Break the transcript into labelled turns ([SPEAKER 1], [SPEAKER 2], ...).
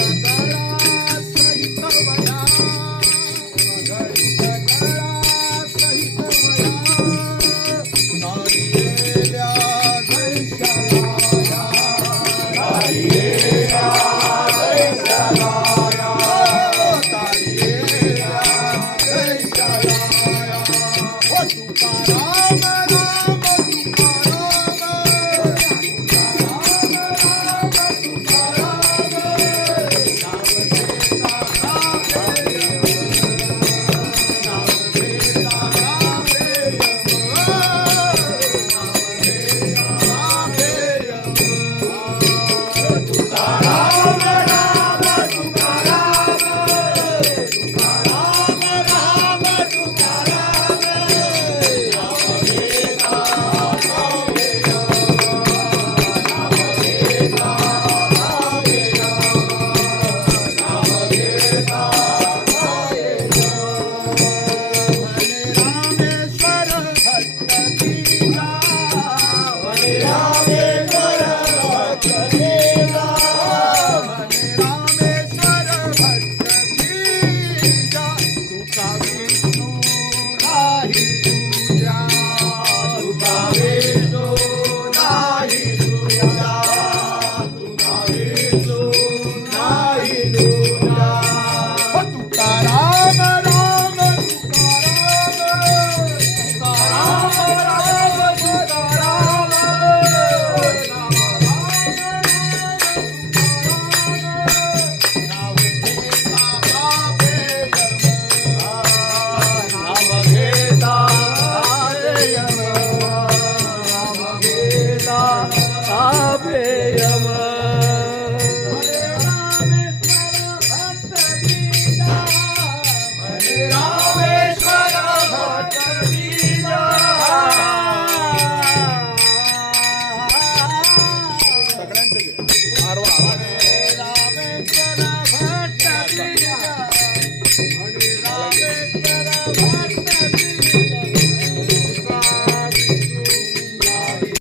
[SPEAKER 1] Bye.